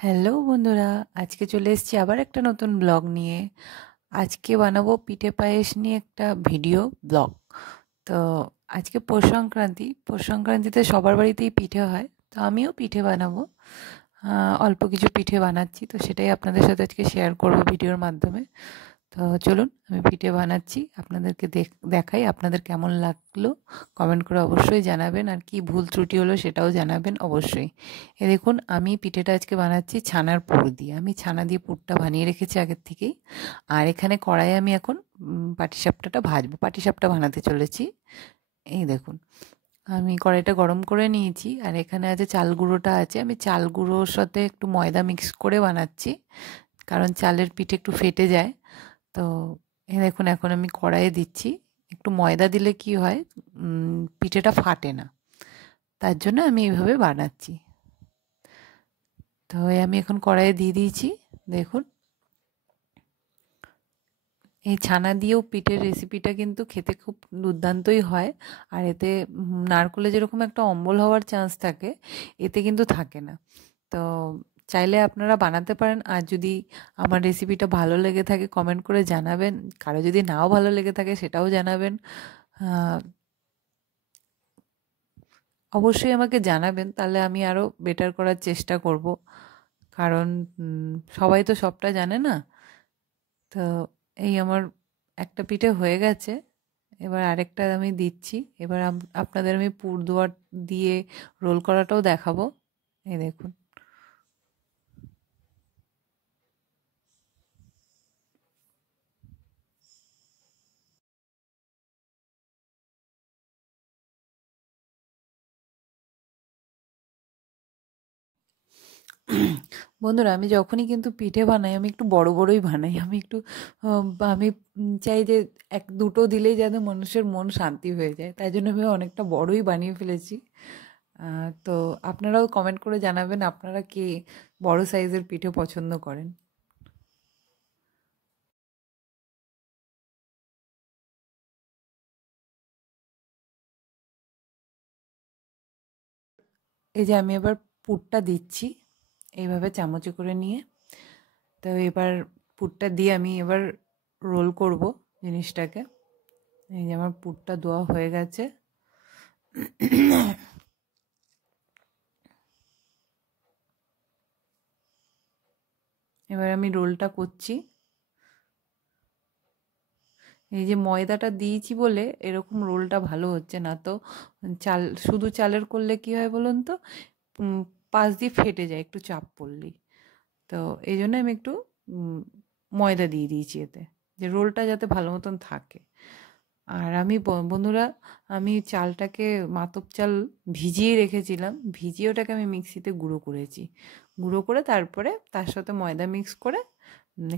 Hello বন্ধুরা, আজকে চলে এসেছি আবার একটা নতুন ব্লগ নিয়ে। আজকে বানাবো পিঠে পায়েস নিয়ে একটা ভিডিও ব্লগ। তো আজকে পৌষ সংক্রান্তিতে সবার বাড়িতেই পিঠে হয়, তো আমিও পিঠে বানাবো। অল্প কিছু পিঠে বানাচ্ছি, তো সেটাই আপনাদের সাথে আজকে শেয়ার করব ভিডিওর মাধ্যমে। তো চলুন আমি পিঠে বানাচ্ছি, আপনাদেরকে দেখাই। আপনাদের কেমন লাগলো কমেন্ট করে অবশ্যই জানাবেন, আর কি ভুল ত্রুটি হলো সেটাও জানাবেন অবশ্যই। দেখুন, আমি পিঠেটা আজকে বানাচ্ছি ছানার পুর দিয়ে। আমি ছানা দিয়ে পুরটা বানিয়ে রেখেছি আগের থেকেই। আর এখানে কড়াইয়ে আমি এখন পাটিসাপটাটা ভাজবো, পাটিসাপটা বানাতে চলেছি। এই দেখুন, আমি কড়াইটা গরম করে নিয়েছি, আর এখানে আছে চাল গুঁড়োটা আছে। আমি চাল গুঁড়োর সাথে একটু ময়দা মিক্স করে বানাচ্ছি, কারণ চালের পিঠে একটু ফেটে যায়। তো এই দেখুন, এখন আমি কড়াইয়ে দিচ্ছি। একটু ময়দা দিলে কি হয়, পিঠেটা ফাটে না, তার জন্য আমি এইভাবে বানাচ্ছি। তো আমি এখন কড়াইয়ে দিয়ে দিয়েছি। দেখুন, এই ছানা দিয়েও পিঠের রেসিপিটা কিন্তু খেতে খুব দুর্দান্তই হয়। আর এতে নারকোলে যেরকম একটা অম্বল হওয়ার চান্স থাকে, এতে কিন্তু থাকে না। তো চাইলে আপনারা বানাতে পারেন। আর যদি আমার রেসিপিটা ভালো লেগে থাকে কমেন্ট করে জানাবেন, কারো যদি নাও ভালো লেগে থাকে সেটাও জানাবেন। আহ, অবশ্যই আমাকে জানাবেন, তাহলে আমি আরও বেটার করার চেষ্টা করব। কারণ সবাই তো সবটা জানে না। তো এই আমার একটা পিঠে হয়ে গেছে, এবার আরেকটা আমি দিচ্ছি। এবার আপনাদের আমি পুর দেওয়ার দিয়ে রোল করাটাও দেখাবো। এই দেখুন, বন্ধুরা, আমি যখনই কিন্তু পিঠে বানাই আমি একটু বড় বড়ই বানাই। আমি একটু আমি চাই যে এক দুটো দিলেই যেন মানুষের মন শান্তি হয়ে যায়, তাই জন্য আমি অনেকটা বড়ই বানিয়ে ফেলেছি। তো আপনারাও কমেন্ট করে জানাবেন আপনারা কে বড় সাইজের পিঠে পছন্দ করেন। এই যে আমি এবার পুরটা দিচ্ছি এইভাবে চামচে করে নিয়ে। তো এবার পুরটা দিয়ে আমি এবার রোল করব জিনিসটাকে। এই যে আমার পুরটা দেওয়া হয়ে গেছে। এবার আমি রোলটা করছি। এই যে ময়দাটা দিয়েছি বলে এরকম রোলটা ভালো হচ্ছে না। তো শুধু চালের করলে কি হয় বলুন তো, উম, পাশ দিয়ে ফেটে যায় একটু চাপ পড়লেই। তো এই জন্য আমি একটু ময়দা দিয়ে দিয়েছি এতে, যে রোলটা যাতে ভালো মতন থাকে। আর আমি বন্ধুরা, আমি চালটাকে মাতব চাল ভিজিয়ে রেখেছিলাম, ভিজিয়ে ওটাকে আমি মিক্সিতে গুঁড়ো করেছি। গুঁড়ো করে তারপরে তার সাথে ময়দা মিক্স করে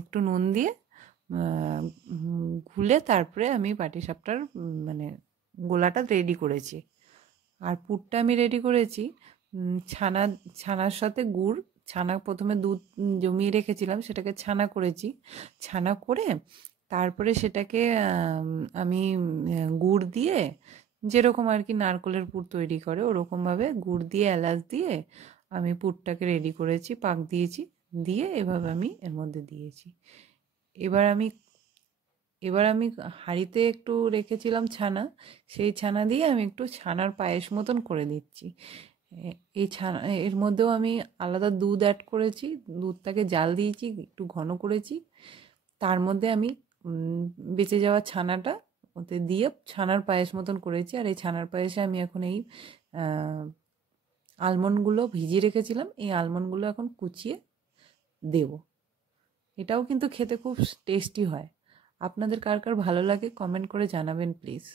একটু নুন দিয়ে ঘুলে তারপরে আমি পাটিসাপটার মানে গোলাটা রেডি করেছি। আর পুরটা আমি রেডি করেছি ছানা, ছানার সাথে গুড়। ছানা প্রথমে দুধ জমিয়ে রেখেছিলাম, সেটাকে ছানা করেছি। ছানা করে তারপরে সেটাকে আমি গুড় দিয়ে, যেরকম আর কি নারকোলের পুর তৈরি করে ওরকমভাবে গুড় দিয়ে এলাচ দিয়ে আমি পুরটাকে রেডি করেছি, পাক দিয়েছি। দিয়ে এভাবে আমি এর মধ্যে দিয়েছি। এবার আমি এবার আমি হাঁড়িতে একটু রেখেছিলাম ছানা, সেই ছানা দিয়ে আমি একটু ছানার পায়েস মতন করে দিচ্ছি। এই ছানা, এর মধ্যেও আমি আলাদা দুধ অ্যাড করেছি, দুধটাকে জাল দিয়েছি, একটু ঘন করেছি। তার মধ্যে আমি বেঁচে যাওয়া ছানাটা ওতে দিয়ে ছানার পায়েস মতন করেছি। আর এই ছানার পায়েসে আমি এখন এই আলমন্ডগুলো ভিজিয়ে রেখেছিলাম, এই আলমন্ডগুলো এখন কুচিয়ে দেব। এটাও কিন্তু খেতে খুব টেস্টি হয়। আপনাদের কার কার ভালো লাগে কমেন্ট করে জানাবেন প্লিজ।